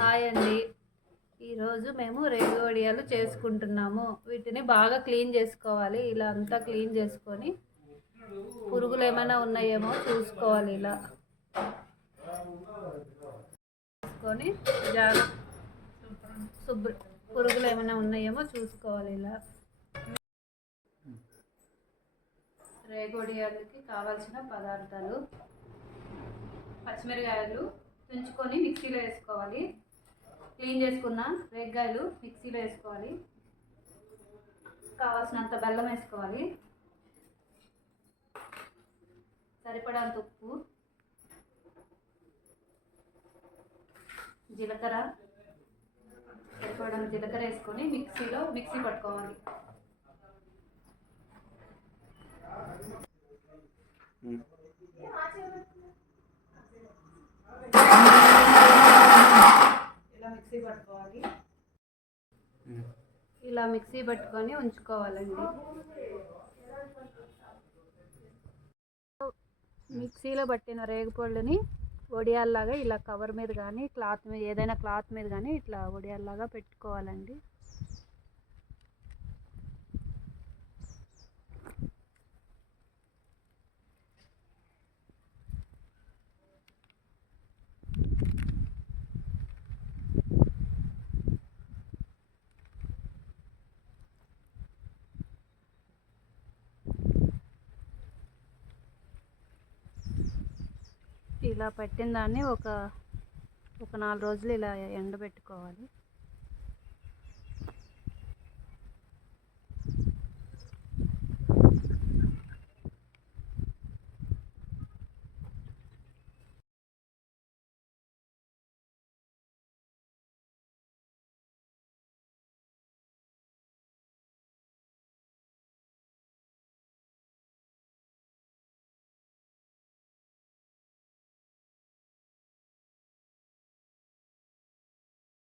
Hi అండి. ఈరోజు మేము రేగి వడియాలు చేసుకుంటున్నాము. వీటిని బాగా క్లీన్ చేసుకోవాలి. ఇలా అంతా క్లీన్ చేసుకొని పురుగులు ఏమైనా ఉన్నాయేమో చూసుకోవాలి. ఇలా చూసుకొని పురుగులు ఏమైనా ఉన్నాయేమో చూసుకోవాలి. ఇలా రేగి వడియాలకి కావాల్సిన పదార్థాలు: పచ్చిమిరకాయలు తుంచుకొని మిక్సీలో వేసుకోవాలి. క్లీన్ చేసుకున్న రేగ్గాయలు మిక్సీలో వేసుకోవాలి. కావాల్సినంత బెల్లం వేసుకోవాలి. సరిపడంత ఉప్పు, జీలకర్ర, సరిపడంత జీలకర్ర వేసుకొని మిక్సీ పట్టుకోవాలి. ఇలా మిక్సీ పట్టుకొని ఉంచుకోవాలండి. మిక్సీలో పట్టిన రేగిపళ్ళని వడియాల్లాగా ఇలా కవర్ మీద కానీ క్లాత్ మీద, ఏదైనా క్లాత్ మీద కానీ ఇట్లా వడియాల్లాగా పెట్టుకోవాలండి. ఇలా పెట్టిన దాన్ని ఒక 4 రోజులు ఇలా ఎండబెట్టుకోవాలి.